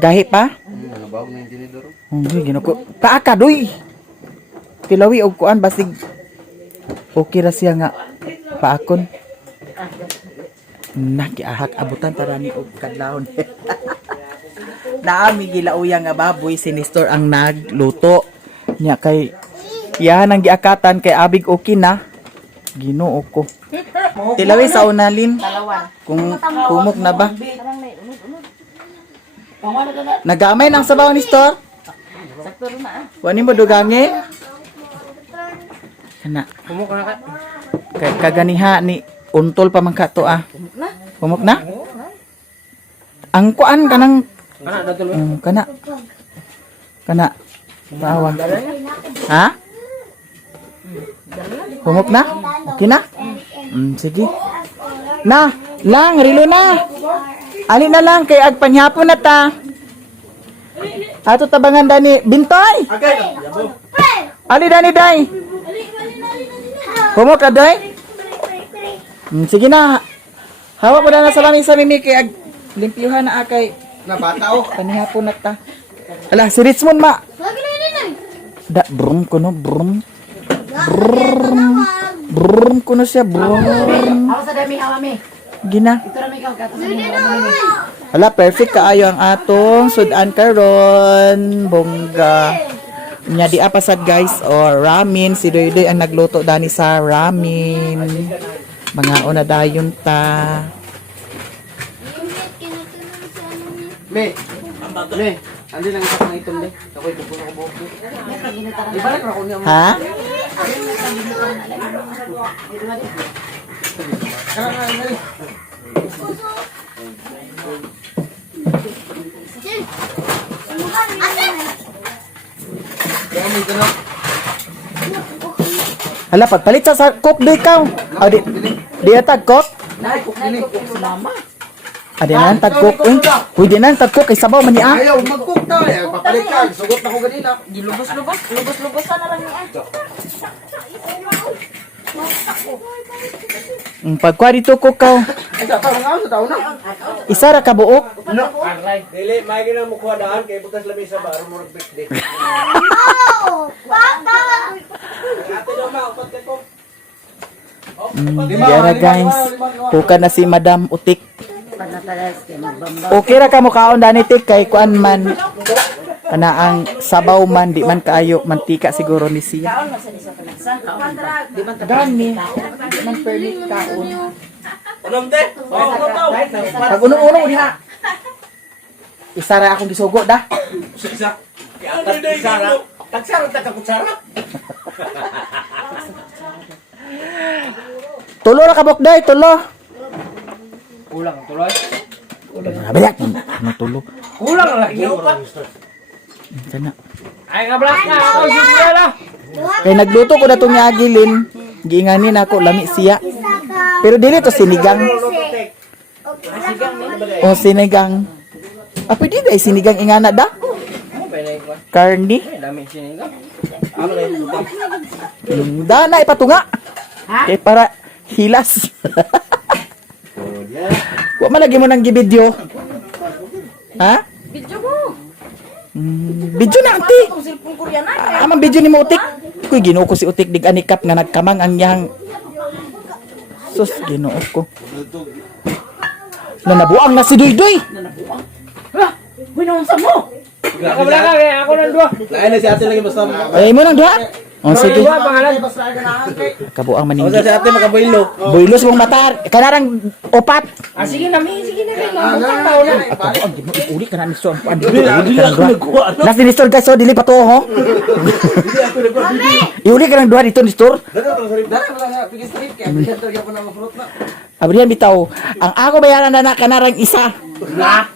Gahi pa? Nabawag na yung tinidor. Ginuko. Paaka doy. Tilawi og kuan basig okay ra siya nga paakon. Nakiahak abutan para ni og kadlawon. Naami gilauya nga baboy sinistor ang nagluto. Nya kay yan ang giakatan kay abig okay na. Ginoo ko. Tilawi sa unalin. Kung kumok na ba? Nagamay ng sabaw ni store. Wani mo dugangi? Kana. Kumok na ka. Kay kaganiha ni untol pa man kato ah. Kumok na? Ang kuan kanang kana. Kana. Bawang. Ha? Kumok na? Okay na? Sige. Na, lang, rilo na. Ali na lang kay agpanyapon na ta. Ato tabangan dani Bintoy. Ali dani day. Kumok ka day? Sige na. Hawa ko na sa lami sa mimi kay ag limpyuhan na akay. Na bata o. Panihapon na ta. Ala, si Richmond ma. Da, brum ko no, brum. Brum ko no siya, brum. Ako sa dami awami. Gina. Ito ra may kagat sa dami. Ala, perfect kaayo ang atong sudan karon. Bongga. Nya di apasad guys or ramen. Si Doydoy ang nagluto dani sa ramen. Mga una dayon ta. Me. Me. Andi lang isa pang itom de. Ako ito puno ko buhok. Ibalik ra ko niya. Ha? Hala, pagpalit sa cook doy ka. Oh, di atag cook. Adi na tagkok. Uy, di na tagkok kay sabaw man ni ah. Ayaw mag-cook ta. Papalit ka. Sugot na ko ganina. Lubos na lang niya. Pagkwa dito cook ka. Ay, sa taon na. Isa ra ka buok. Ano? Dili, may ginang mukha daan kay butas labi sa bar mo birthday. Diara guys. Kuka na si Madam Utik. Okay ra ka mo kaon dani tik kay kuan man. Kana ang sabaw man di man kaayo mantika siguro ni siya. Gani. Di man permit kaon. Unom te. Pag uno-uno diha. Isa ra akong gisugo da. Isa. Tagsara. Tagsara ta ka kutsara. Tulo ra ka bokday, tulo. Kulang tuloy. Nabiyak. Ano tulo? Kulang lagi upat. Sana. Ay kablak na ako siguro. Kay nagluto ko na itong agilin. Giinganin ako, lami siya. Pero dili to sinigang. O sinigang. Ah, pwede ba sinigang ingana da? Carne. Dami sinigang. Da na ipatunga. Kay para hilas. Wa man lagi mo nang gibidyo. Ha? Video mo. Video na anti. Itong cellphone ko yan ay. Amang video ni mo Utik. Kuy ginoo ko si Utik dig anikap nga nagkamang ang yang. Sus ginoo ko. Na nabuang na si Doydoy. Binunsa mo. Kablak ka ako nang duwa. Lain na si ate lagi basta. Ay mo nang duha. Oh sige. Pangalan. Kabuang O maning. sa si ate makabuilo. Builos mong matar. Kanarang opat. Ah sige na mi, sige na mi. Kabuang gimo iuli ka na ni Storm. Last ni Storm guys, so dili pa to ho. Iuli ka ng duha dito ni Storm. Abrihan bitaw. Ang ako bayaran na kanarang isa. Ah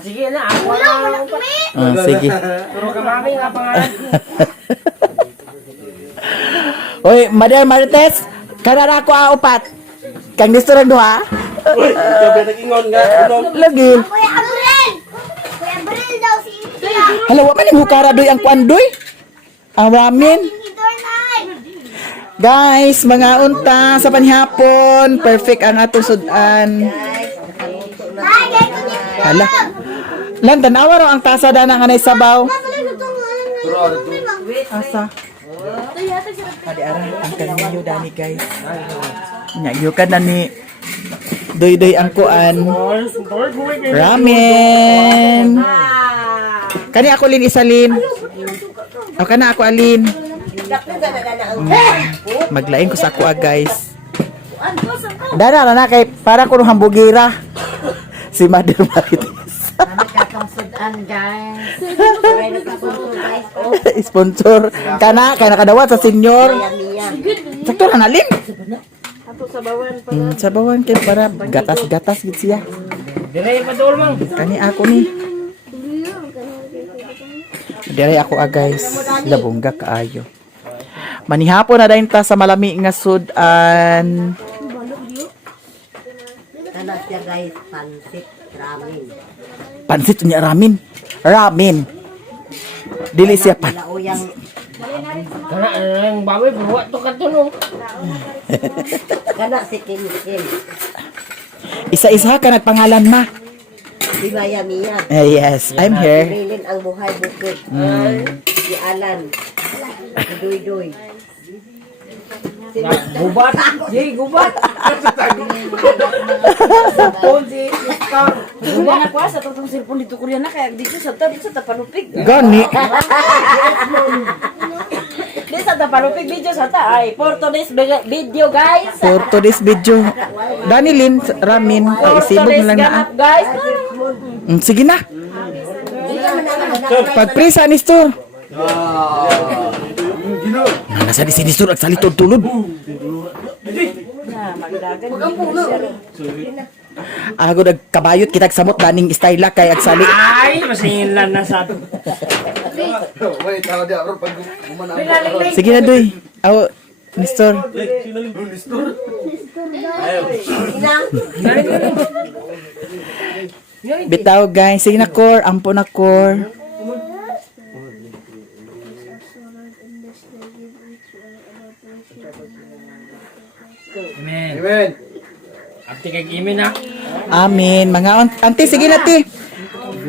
sige na, ako na. Sige. Puro ka mami nga pangalan. Oy, Madam Marites, kanara ko upat. Kang ni Storm duha. Uy, sabi nag-ingon nga. Lagi. Kuya Abril! Kuya Abril daw si India! Hala, wa man yung hukara doy ang kwandoy. Ang ramen. Hidor na! Guys, mga unta sa panhapon. Perfect ang atong sudan. Ay, gaya ko niya! Hala. Lan, tanawa ro ang tasa dana nga nay sabaw. Pero ano to? Asa? Adi ara ang kaninyo dani guys. Nya yukan na ni doy ang kuan. Ramen. Kani ako lin isalin. O kana ako alin. Maglain ko sa ako guys. Dara na kay para ko hambugira. Si Mother Marites. Nakakatong sudan, guys. Sponsor kana kay nakadawat sa senior. Sakto na nalin. Sabawan kay para gatas-gatas gid siya. Dire pa dol mang. Kani ako ni. Dire ako guys. Labongga kaayo. Manihapon na dayon ta sa malami nga sudan. Kanak siya, guys. Pansit, ramen. Pansit niya ramen. Ramen. Dili siya pan. Lauyang Kana ang baboy buwa to katulong. kanak si Kim Kim. Isa-isa ka nagpangalan ma. Di Miami yan. Yes, I'm here. Rilin ang buhay bukid. Si Alan. Si Doy. Gubat. Jay gubat. Wala na kuha sa totong cellphone dito Korea na kaya dito sa tapalupig. Gani. Di sa tapalupig video sa ta ay for today's video guys. For today's video, Danilin, ramen, ay isibog na lang na. ganap guys. Sige na. Pagprisa ni Stor. Nasa di sini Stor, agsalito-tulod. Ako nagkabayot kitag samot daning style kay agsali. Ay, masinlan na sa to. Wait, tawag di ako pag gumana. Sige na doy. Aw, ni Stor. Bitaw guys, sige na core, ampo na core. Amen. Amen. Ati kay Kimi na. Amin. Mga auntie, sige na ti.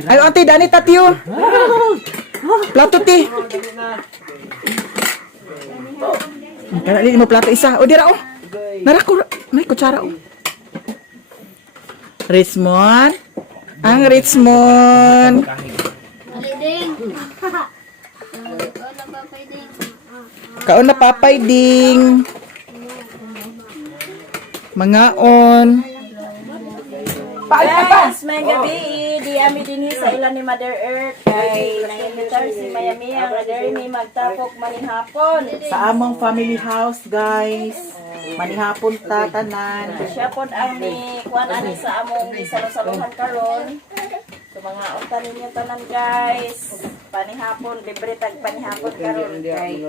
Ay, auntie, dani tatiyo. Plato ti. Kana li mo plato isa. O dira oh. Nara ko, may kutsara oh. Richmond. Ang Richmond. Kaon na papay ding. Mga on. Guys, may gabi di ami dinhi sa ilan ni Mother Earth kay nangimitar si Miami ang Mother ni magtapok manihapon. Sa among family house, guys. Manihapon ta tanan. Siya pod ang ni kuan ani sa among gisalo-saluhan karon. So mga unta ninyo tanan guys. Panihapon libre tag panihapon karon kay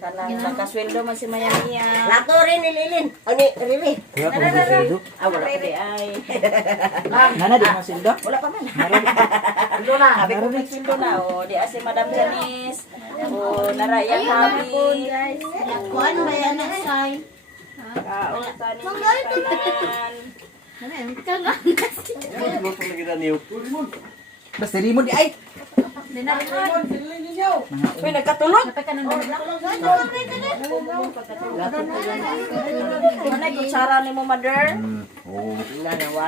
kanang nagkasweldo man si Miami. Lato rin ni Lilin. Ani, Riri. Ah, wala pa di ay. Nana di mo sildo? Wala pa man. Sildo na. Sabi ko may sildo na. O, di asi Madam Janice. O, narayang habi. Kuan ba yan na sign? Kaon sa ninyo tanan. Basta limon di ay. Uy, nagkatulog. Ano yung kutsara ni mo, Mother?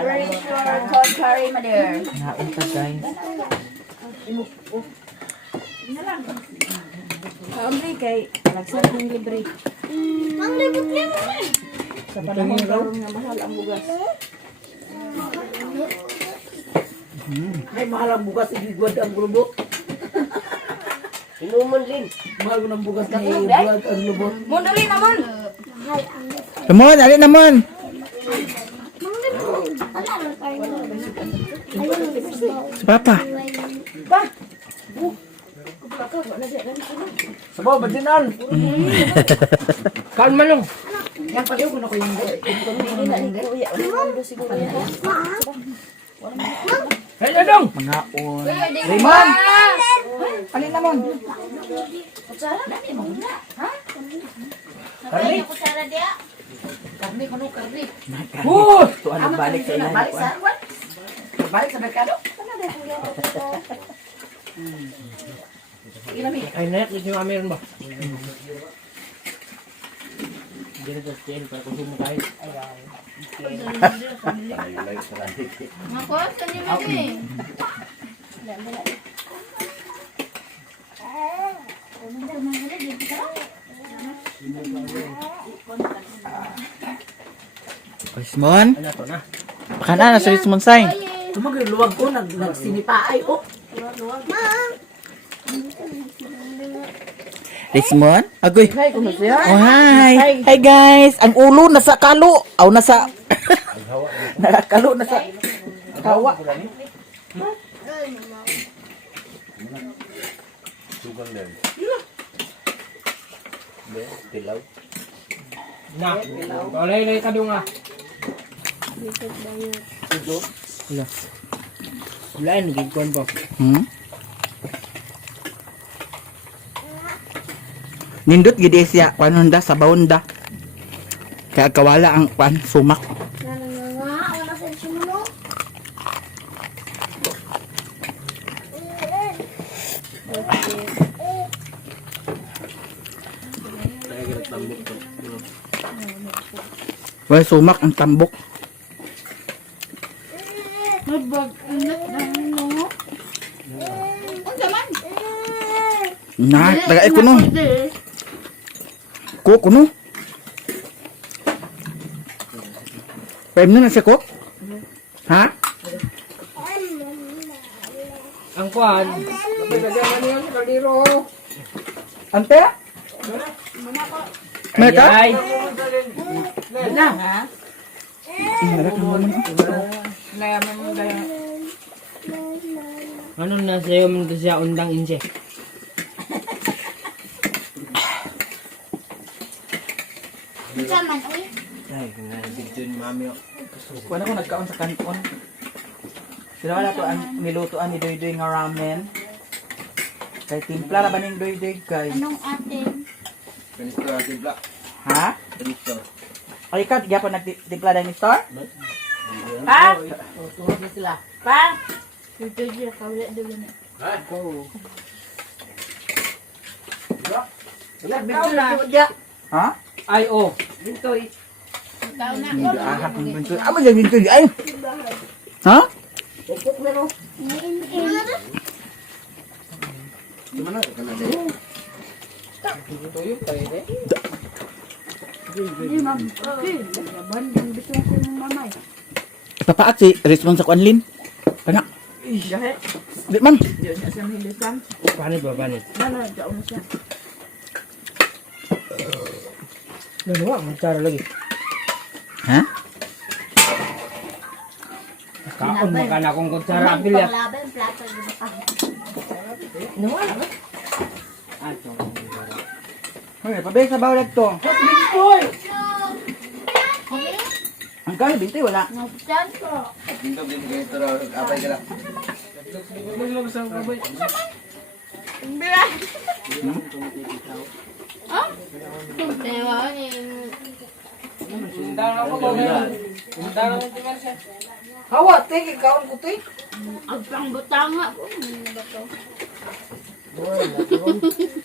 Very sure cold curry, Mother. Naon ta, guys. Kaamri kay nagsuot ng libre. Ang libot niya mo eh. Sa panahon karon nga mahal ang bugas. Ay, mahal ang bugas, igigwad ang grubo. Inuman Lin. Mahal ko ng bugas na igigwad ang lubot. Mon dali naman. Limon, ali naman. Si Papa. Sabaw, badinan. Kan manong. Hey, dong. Mga on. Limon. Ali naman. Kutsara na ni mo na. Ha? Karni. Kutsara dia. Oh! Tuan balik sa ilan. Balik sa Balik sa merkado. Ay, nayak, ito yung meron ba? Hindi na just yan, para konsumo tayo. Makos, kanyo mo eh. Rismon? Ano to na? Baka na sa Rismon say. Luwag ko, nagsinipaay ko. Rismon? Agoy. Oh, hi. Hi guys. Ang ulo nasa kalo. Aw nasa nakakalo nasa kawa. Na, lay ka doon nga. Wala, nagigkon po. Nindot gid siya panunda sa baunda. Kaya kawala ang pan sumak. Wala sa sumo. Wala sumak ang tambok. Mabag, inat na mo. Ang zaman. Na, tagay ko no. Ko kuno. Pem na siya ko? Ha? Ang kuhan. Kapagagaman niyo sa kaldero. Ante? Mereka? Ay, Na, ha? ano na sa'yo man ito siya undang inse? Zaman, uy. Ay, nabigyo ni mami. Kuha na ko nagkaon sa kanon. Sila wala to ang nilutoan ni Doy Doy nga ramen. Kay timpla na ba ning Doy Doy guys? Anong atin? Ha? Ay ka, di pa nagtimpla na ni Star? Pa? sila. Pa? Ito dyan, kawala doon na. Ikaw na. Ha? Ay, oh. Bintoy. Ikaw na. Ahak ng binto. Amo yung binto ay. Ha? Papaat si response sa kuanlin. Kana. Jahe. Di man. Diyo niya siya mahilisan. Panit ba, panit? Ano, diyo mo siya. Dalawa, magkara lagi. Ha? Kaon maka na akong kutsara apil ya. Panglaban, plato yun pa. Hoy, pabay sa bawlag to. Ang kaya binti wala. Nagtan ko. Tewa ni. Hawa, tingin kaon ko to. Ang pangbutanga ko.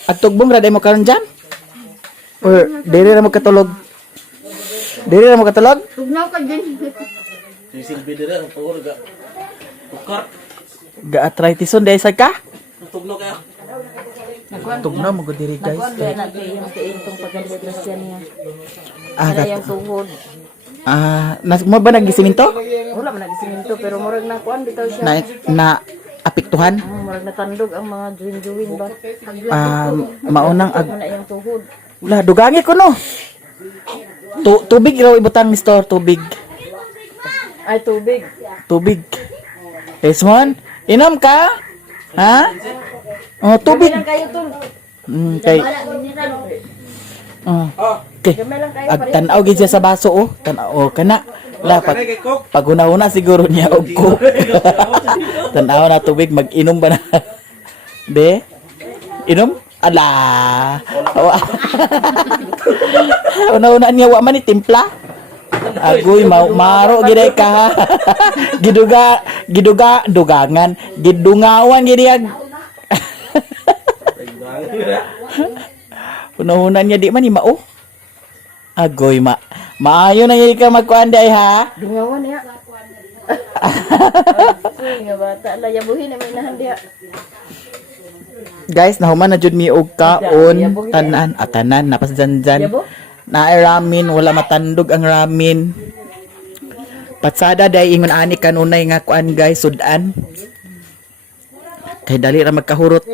At tugbong raday mo karon dyan? Or diri ra mo katulog? Diri ra mo katulog? Tugnaw ka din. Ga-arthritison dahil sa ka? Nagkuhan Tugnaw mo ko diri guys. kaya na kay yung kaintong pagkandidasya niya. Ah, Wala yung tuhod. mo ba nagisiminto? Wala man nagsiminto pero murag na kuan bitaw siya. Na apektuhan? Murag natandog ang mga juwin-juwin ba. Maunang Wala yung tuhod. wala dugangi ko no. Tubig raw ibutang ni store, tubig. Ay, tubig. Tubig. Desmond, inom ka? Ha? Oh, tubig. Gamay lang kayo tol. Kay okay. Gamay lang kayo Ag pare. tanaw gid siya sa baso oh. Tanaw kana. La pag una siguro niya og ko. Tanaw na tubig mag-inom ba na? De? Inom? Ala. Una niya wa man ni timpla. Agoy, maro giday ka ha. Dugangan. Gidungawan gidiyag. Punahunan niya di man ni mao. Agoy, maayo na yun ka magkuhan day ha. Dungawan ya. Uy, nga bata. Layabuhin na may nahan diha. Guys, nahuman na jud mi og kaon, tanan, napas dyan. Naay ramen, wala matandog ang ramen. Patsada day ingon ani kanunay nga kuan guys, sudan. Kay dali ra magkahurot.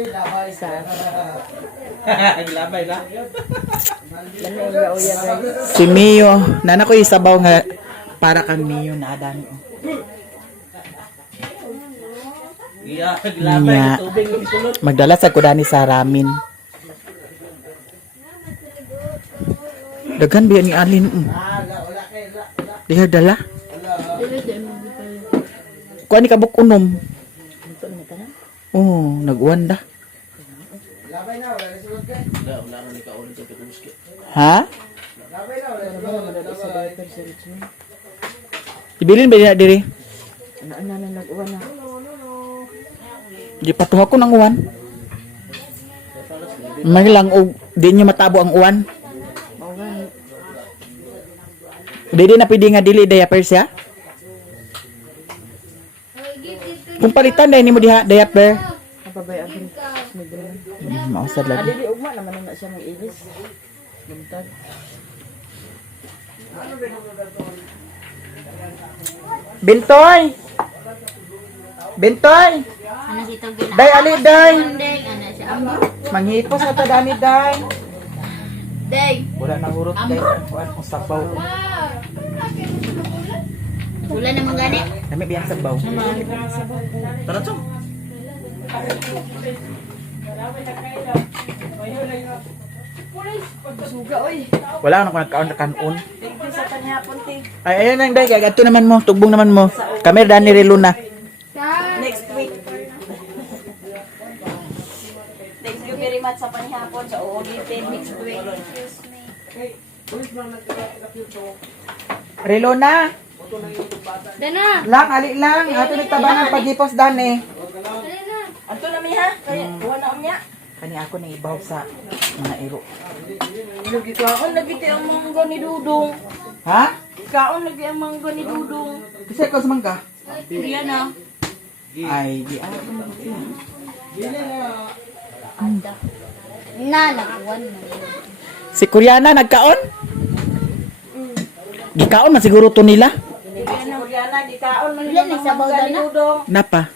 Naglabay na. Si Mio, nana ko isabaw nga para kang Mio na adami. Iya, naglabay Nya. na tubig ng sulod. Magdala sa kudani sa ramen. Daghan biya ni Alin. Diha dala. Kuan ni kabuk unom. Oh, nag-uwan da. Wala na ni kaon sa pituski. Ha? Ibilin ba niya diri? Ano na nag-uwan na. Di patuha ko ng uwan. May lang og di niyo matabo ang uwan. Di na pwede nga dili diaper siya. Kung palitan dahil ni mo diha diaper. Kapabay agin. Mausad lagi. Dili ugma naman na siya mag-ilis. Buntag. Bintoy! Bintoy! Ano dito gina? Day, ali, day! Day, ano siya? Amo? Manghipos na dani, day! Day. Wala na hurot, day. Kuan kung sabaw. Wala namang gani. Dami biyang sabaw. Tara, chong. Wala na kung nagkaon na kanon. Thank you sa panihapon, ting. Ay, ayun lang, day. Gagato naman mo. Tugbong naman mo. Kami, Dani Reluna. Next week. Thank you very much sa panihapon. Sa uulitin next week. Reluna! Dana. Lang, ali lang. Ato nagtabangan paghipos, Dani. Anto na miha. Kaya, buha na niya. Kani ako na ibaw sa mga iro. Lagi kaon lagi ti ang mangga ni Dudong. Ha? Kaon lagi ang mangga ni Dudong. Kasi ko sa mangga. Riyan na. Ay, di ako. Na, nagkuhan mo. Si Kuryana nagkaon? Gikaon man siguro to nila. Riyan di kaon man Ilan ang sabaw mangga ni na? Dudong. Napa.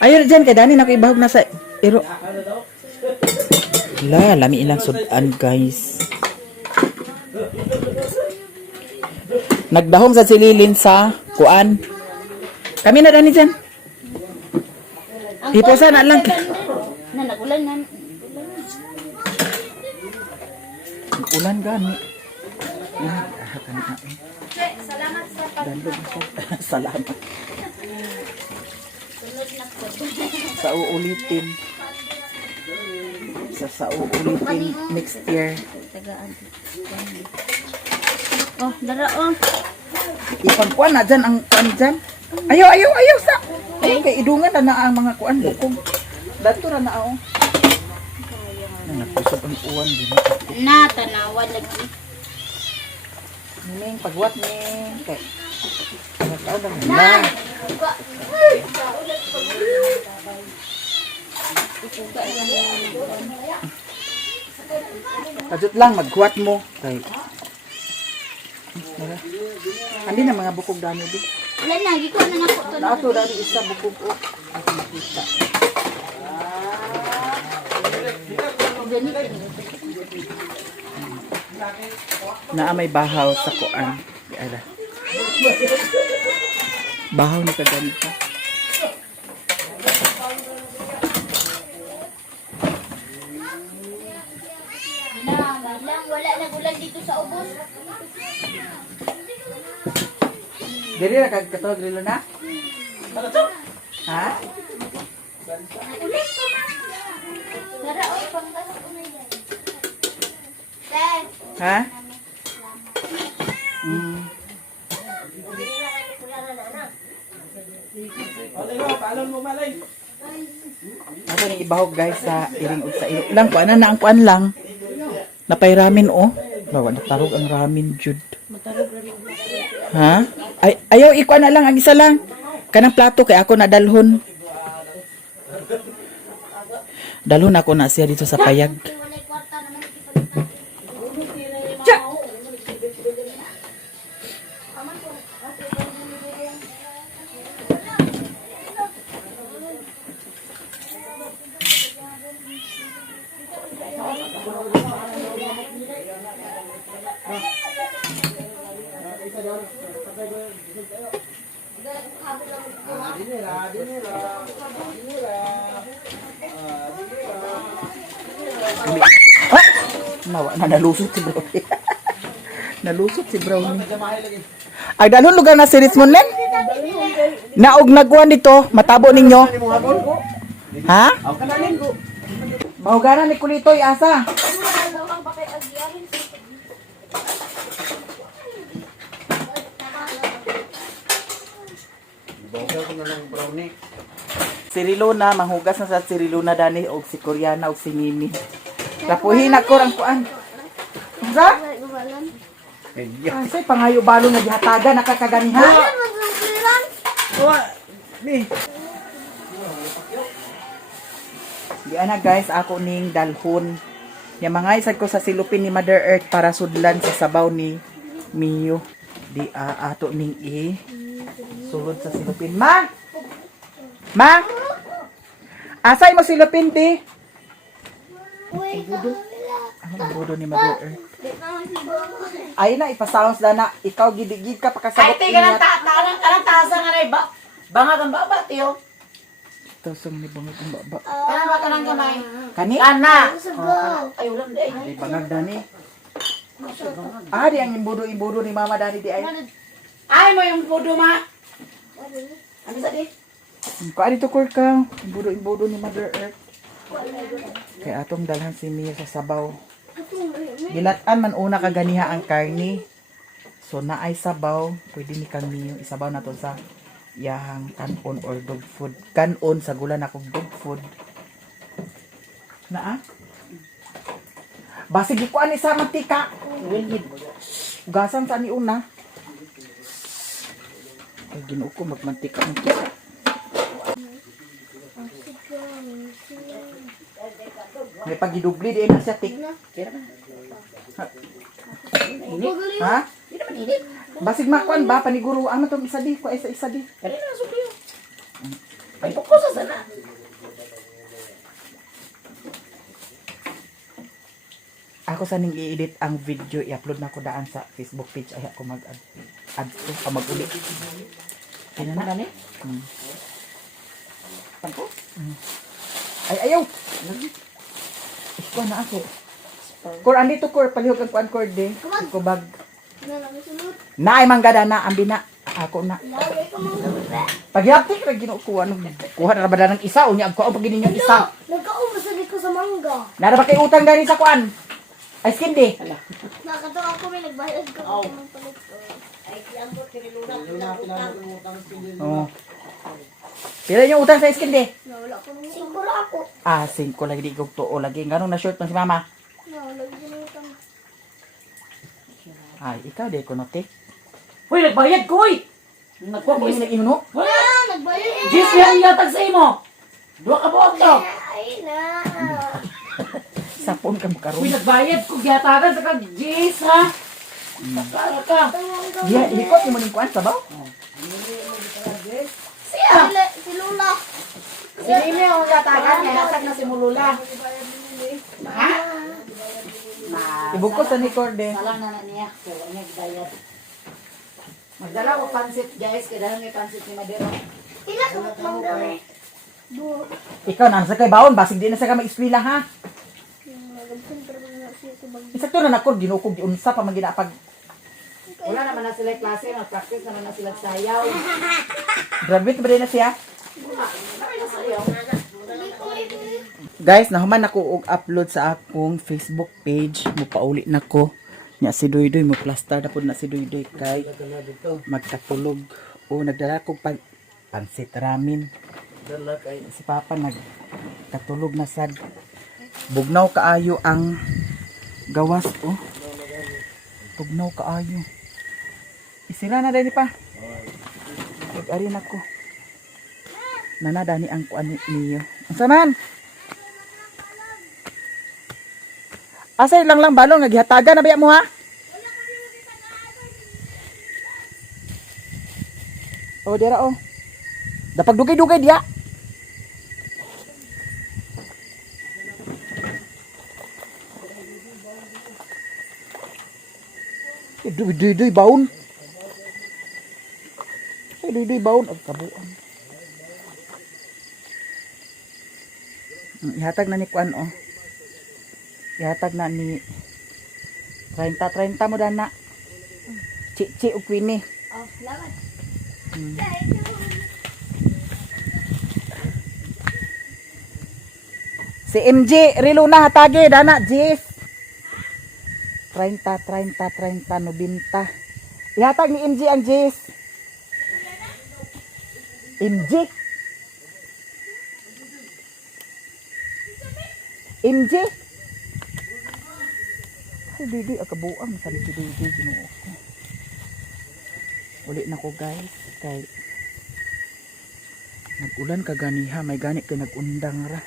Ayun dyan kay Dani nakibahog na sa iro. La, lami ilang sudan guys. Nagdahom sa sililin sa kuan. Kami na Dani dyan. Hiposa na lang. Na, nagulan na. Ulan gani. Salamat sa Salamat. Sa uulitin. Sa uulitin next year. tagaan. Oh, dara oh. Ipagkuan na dyan ang kuan dyan. Ayaw sa. Okay, idungan na ang mga kuan bukog. Dato ra na ako. Nagpusog ang uwan din. Na, tanawan lagi. Ning pagwat ning kay. Nagtaon lang. Kadut lang magkuwat mo kay. Andi na mga bukog dami di. Wala na, giko na nako to. Nato dali isa bukog o. Ako makita. Na may bahaw sa kuan. Ala. Bahaw ni kaganita. Wala na gulan dito sa ubos. Dili ra kag katog rilo na? Ha? Ulit ko na. Dara oh, panggas ko na yan. Dad. Ha? Ako ni ibahog guys sa iring ug sa ilo. Lang kuan na ang kuan lang. Napay ramen oh. Bawa natarog ang ramen jud. Ha? Ay ayaw ikuan na lang ang isa lang. Kanang plato kay ako nadalhon. Dalhon ako na siya dito sa payag. Ah! Nawa na nalusot si Brownie. Nalusot si Brownie. Ay dalhon lugar na si Richmond len? Naog nagwan dito, matabo ninyo. Ha? Mahuganan ni Kulitoy asa. Si Rilona, manghugas na sa si Rilona dani og si Koreana og si Mimi. Lapuhin ako ang kuan. Sa? Say pangayo balo na gihataga nakakaganiha. Di ana guys, ako ning dalhon. Ya mga isad ko sa silupin ni Mother Earth para sudlan sa sabaw ni Mio. Di ato ning sulod sa silupin. Ma! Ma! Asay mo silupin di? Ang budo ni Mother Earth. Ay na, ipasounds na na. Ikaw, gidigid ka pakasabot. Ay, tiga ng tasa nga na iba. Bangag ang baba, tiyo. Tasang ni bangat ang baba. Kana ba ka ng gamay? Kani? Kana. Ay, ulam di. Di bangag dani. Di ang imbudo ni Mama Dani di ay. Ay, mo yung pudo, ma. Ano sa di? Kuan dito kur ka. Imbudo ni Mother Earth. Kaya atong dalhan si Mia sa sabaw. Gilatan man una kaganiha ang karni. So naay sabaw, pwede ni kang Mio isabaw nato sa yahang kanon or dog food. Kanon sa gula na kog dog food. Naa? Basig ikuan ni sa mantika. Gasan sa ni una. Ay Ginoo ko magmantika mo. May pagidubli di na siya tik. Ha? Basig makuan ba paniguro ano tong isa di ko isa di. Kanina na suko yun. Ay, pukusa sana. Ako sa ning i-edit ang video, i-upload na ko daan sa Facebook page ay ako mag-add ko mag-uli. Kaya na ni? Tangko? Ay ayaw. Ikaw na ako. Kor andito kor palihog ang kuan kor de. Kubag. Naay manggada na ambina ako na. Pagyaptik ra Ginoo ko ano. Kuha na ba ng isa unya ako pag gininyo isa. Nagkaubos ko sa mangga. Nara ba kay utang gani sa kuan? Ay skindi. Nakato ako may nagbayad ko. Ay, kiambot, tiniluna, Oh. Pila yung utang sa skindi? Nawala ko nung siguro ako. 5 lagi di kog tuo lagi. Ganun na short man si mama. Nawala ko nung utang. Ay, ikaw di ko notik. Uy, nagbayad ko, uy. Nagkuha ko Kung isa. yung inuno? Nagbayad. Jis, yan yatag sa imo. Dua ka buwag to. Ay na. Sapon ka makaroon. Uy, nagbayad ko. Giyatagan sa kag Jis, ha? Nakara ka. Iya, ikot mo ning kuan sabaw. Siya. Si Lula. Si Mimi ang yatagan. Yatag na si Mulula. Ha? Ibukos sa ni Corde. Salang na niya. Kaya niya gidayat. Magdala ko pansit, guys. Kaya may pansit ni Madero. Ila ko mangga eh. Ikaw na sa kay bawon basig di na sa ka mag-eskwela ha. Isa to na nakor ginukog giunsa pa magina pag Wala naman na sila klase. Mag-practice naman na sila sayaw. graduate ba din na siya? Guys, nahuman ako og upload sa akong Facebook page. Mupauli na ko. Nya si Duydoy mo plaster na pud na si Duydoy kay magkatulog. O nagdala ko pag pansit ramen. Dala kay Si Papa nagkatulog na sad. Bugnaw kaayo ang gawas oh. Bugnaw kaayo. Isira na dani pa. Pag-ari na ko. Nana dani ang kuan niyo. Unsa man? Asay lang balon nga gihatagan na baya mo ha? Oh, dira oh. Dapag dugay-dugay diya. Duy baon. Duy baon ang kabuan. Ihatag na ni kuan oh. Ihatag na ni 30 mo dana. Chi og kwini. Oh, salamat. Si MJ Riluna hatagi dana Jis. 30 90. Ihatag ni MJ ang Jis. MJ ay didi akabuang sa didi Ginoo ko. Uli na ko guys kay nagulan kaganiha may gani kay nagundang ra.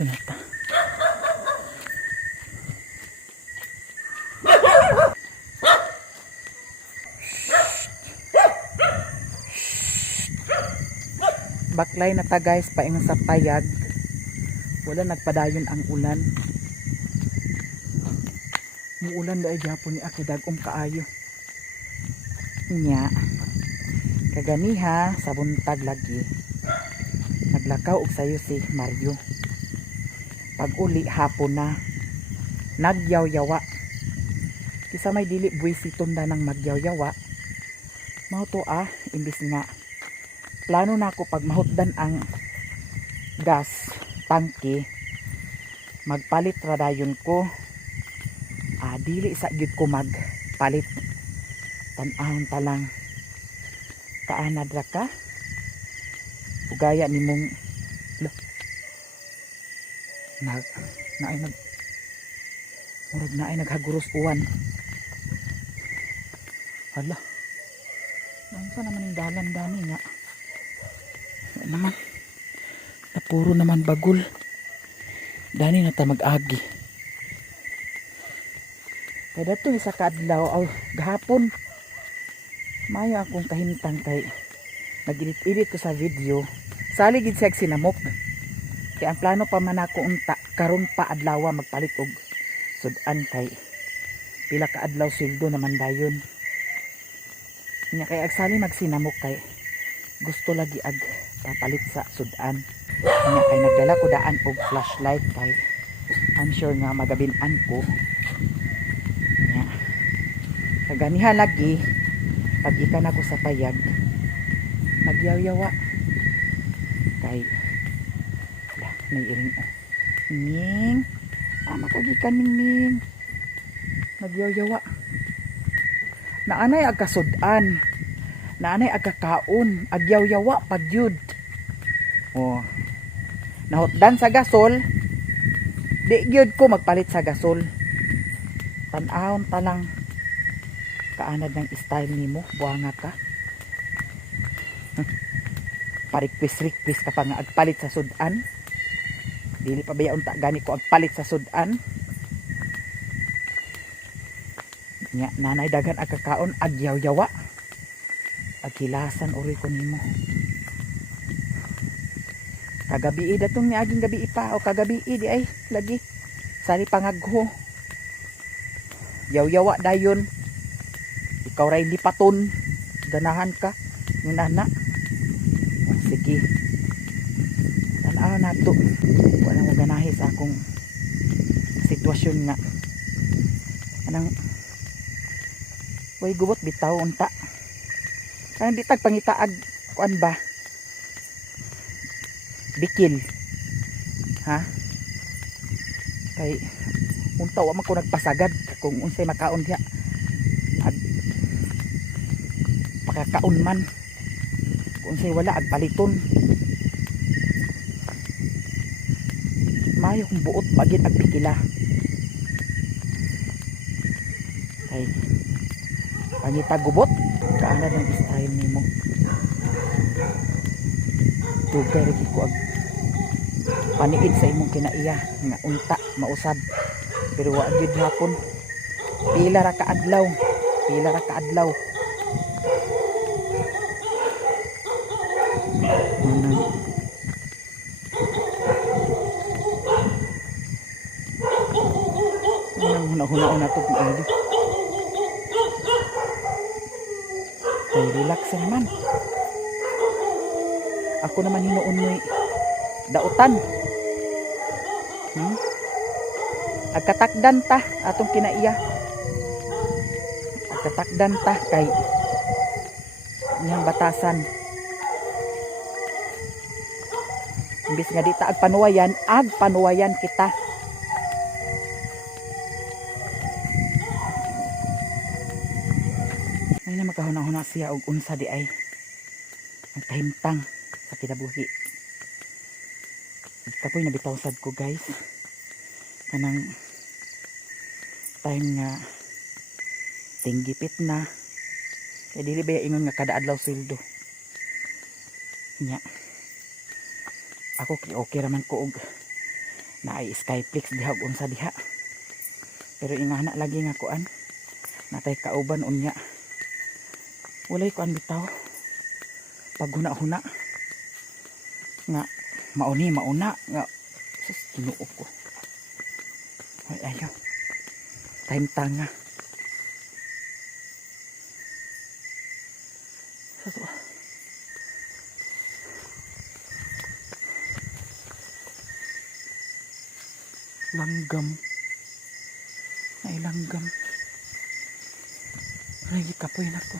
Tunata. Baklay na ta guys paingon sa payag. Wala nagpadayon ang ulan. Muulan dai gyapon ni akidagom kaayo. Nya. Kaganiha sa buntag lagi. Naglakaw og sayo si Mario. Pag uli hapon na nagyaw-yawa. Kisa may dili buwisiton na ng magyaw-yawa. Mao to imbis nga plano na ako pag mahutdan ang gas tangke magpalit radayon ko. Dili sa gyud ko magpalit. Tan-ahon ta lang kaanad ra ka. Ugaya nimong murag na ay naghaguros uwan. Hala. Nansa naman yung dalan dani nga. Naman. Napuro naman bagul. Dani na ta mag-agi. Kaya dato isa kaadlaw gahapon. Mayo akong kahintang kay nag-edit ko sa video. Saligid siya sinamok. Kaya ang plano pa man ako unta karon pa adlaw magpalit og sudan kay pila ka adlaw sildo naman dayon. Nya kay agsali magsinamok kay gusto lagi ag papalit sa sudan. Nya kay nagdala ko daan og flashlight kay I'm sure nga magabin-an ko. Nya kaganiha lagi pag ikan ako sa payag nagyaw-yawa kay naiiring Ming makagikan Ming nagyaw-yawa naanay agkasudan naanay agkakaon agyaw-yawa pagyud nahutdan sa gasol di gyud ko magpalit sa gasol tan-ahon ta lang Kaanad ng style nimo, buanga ka. Pa-request ka pa nga agpalit sa sudan. Dili pa bayaon ta gani ko agpalit sa sudan. Nya nanay dagan ag kakaon agyaw-yawa. Aghilasan uri ko nimo. Kagabi datong ni aging gabi pa o kagabi di ay lagi. Sari pangagho. Yaw-yawa dayon. Ikaw ray lipaton. Ganahan ka. Ngunana. Sige. Tanaw na to. Wala mo ganahe sa akong sitwasyon nga. Anang way gubot bitaw unta. Kanang di tag pangitaag kuan ba? Bikil. Ha? Kay unta wa man ko nagpasagad kung unsay makaon diha. Ag pakakaon man. Kung unsay wala ag paliton. Mayo kung buot pagin ag bikila. Kay pangita gubot kaana ng style nimo. Tugay rin ko ag paniid sa imong kinaiya nga unta mausab pero wa gyud hapon pila ra ka adlaw huna-huna to kung ano ay relax naman ako naman hinuon mo'y dautan. Agkatakdan ta atong kinaiya. Agkatakdan ta kay niyang batasan. Imbis nga di ta agpanuwayan kita. Ay na magkahuna-huna siya og unsa di ay. Nagtahimtang sa kinabuhi. Kapoy nabitaw sad ko guys. Kanang time nga tinggipit na. Kaya dili ba ingon nga kada adlaw sweldo. Nya. Ako okay raman ko og naay Skyflix diha og unsa diha. Pero ingana lagi nga kuan. Natay kauban unya. Walay kuan bitaw. Paghuna-huna nga mauna nga sus kinuo ko ay ayaw time tanga sato langgam ay langgam ay kapoy na ko.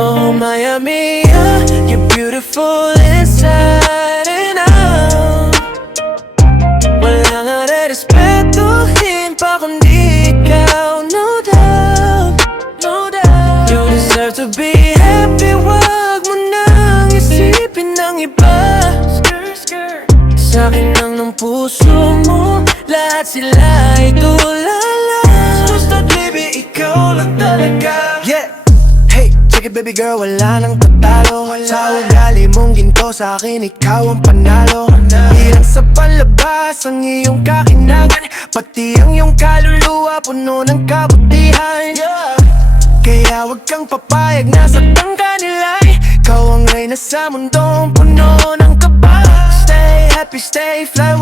Oh Miami, you're beautiful inside and out. Wala nga respetuhin pa kundi ikaw, no doubt, no doubt. You deserve to be happy, wag mo nang isipin ng iba. Sa'kin lang ng puso mo, lahat sila ay tulala. Basta baby, ikaw lang talaga. Yeah. Shake it baby girl, wala nang tatalo. Sa ugali mong ginto, sa akin ikaw ang panalo. Hirang sa palabas ang iyong kakinangan, pati ang iyong kaluluwa puno ng kabutihan. Kaya wag kang papayag na saktan ka nila. Ikaw ang reyna sa mundong puno ng kaba. Stay happy, stay fly.